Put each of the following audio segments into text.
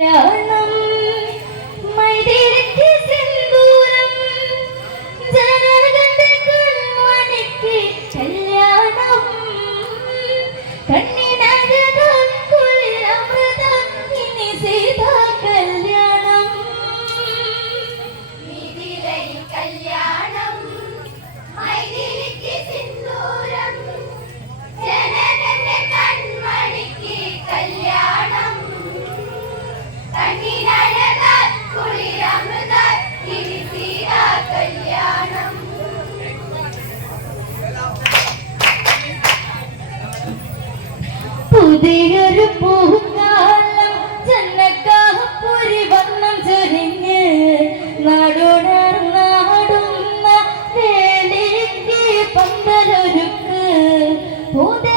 കല്യാണം ¿Dónde?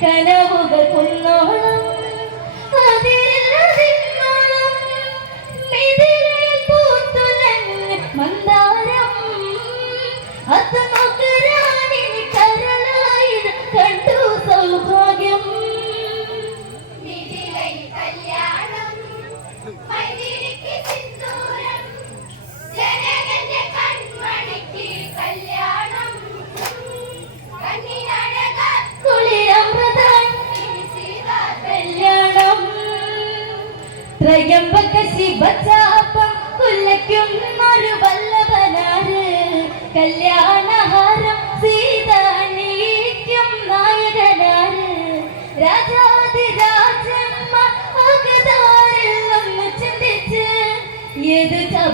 can't help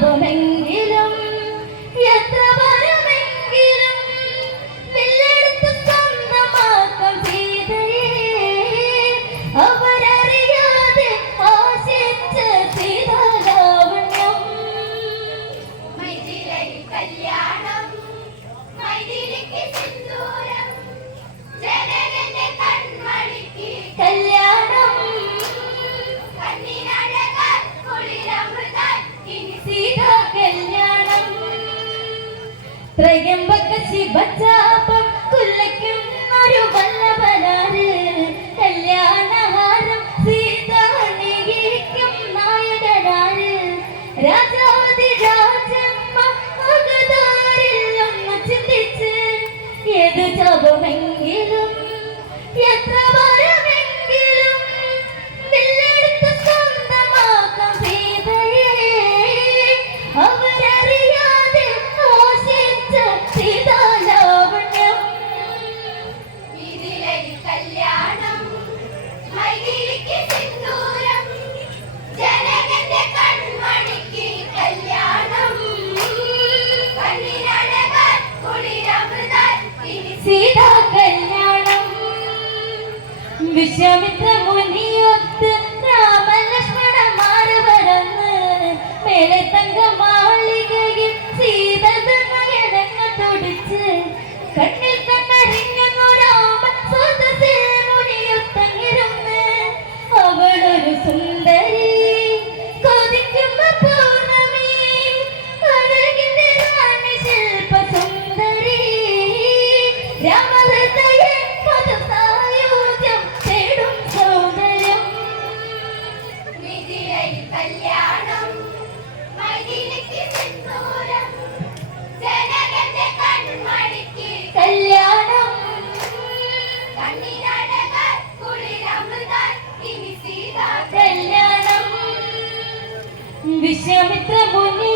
burning Tryambaka ശിവചാപം കുല്ലയ്ക്കും ഒരു വല്ലഭനാര് കല്യാണഹാരം സീതാനിയിരിക്കും നായകനാര് രാജാതി രാജമ്മ മകതാരിൽ ഒന്ന് ചിന്തിച്ച് ഏത് ജപമെങ്കിലും എത്ര വിശ്വാമിത്ര മുനിയൊത്ത് ലക്ഷ്മണന്മാർ മാറുവരന്ന് മേലെ విశ్వామిత్ర ముని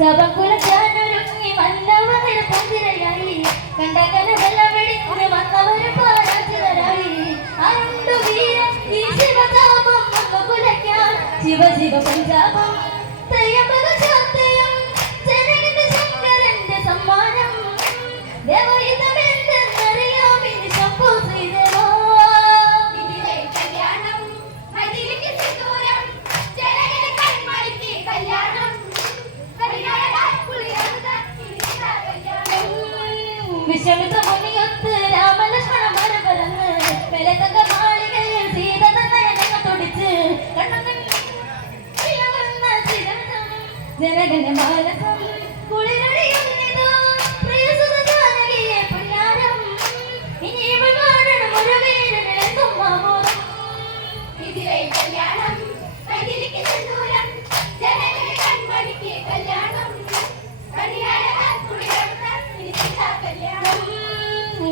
സഭകുലക്കാരൊരുങ്ങി വന്നവർ പുതിരയായി കണ്ടകല വെള്ളമെടുത്ത് വന്നവർ പാരാജിതരായി അരുണ്ട് വീരം ഈ ശിവതാപം സഭകുലക്കാൻ ശിവ ശിവ പഞ്ചാപം.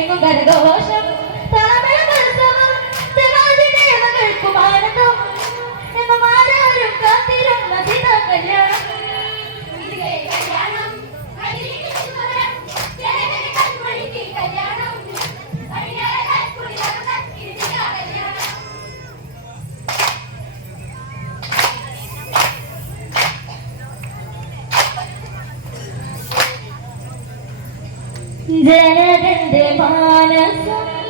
എങ്ങും കരഘോഷം കല്യാണം കല്യാണം. ജനതന്റെ മാനസം.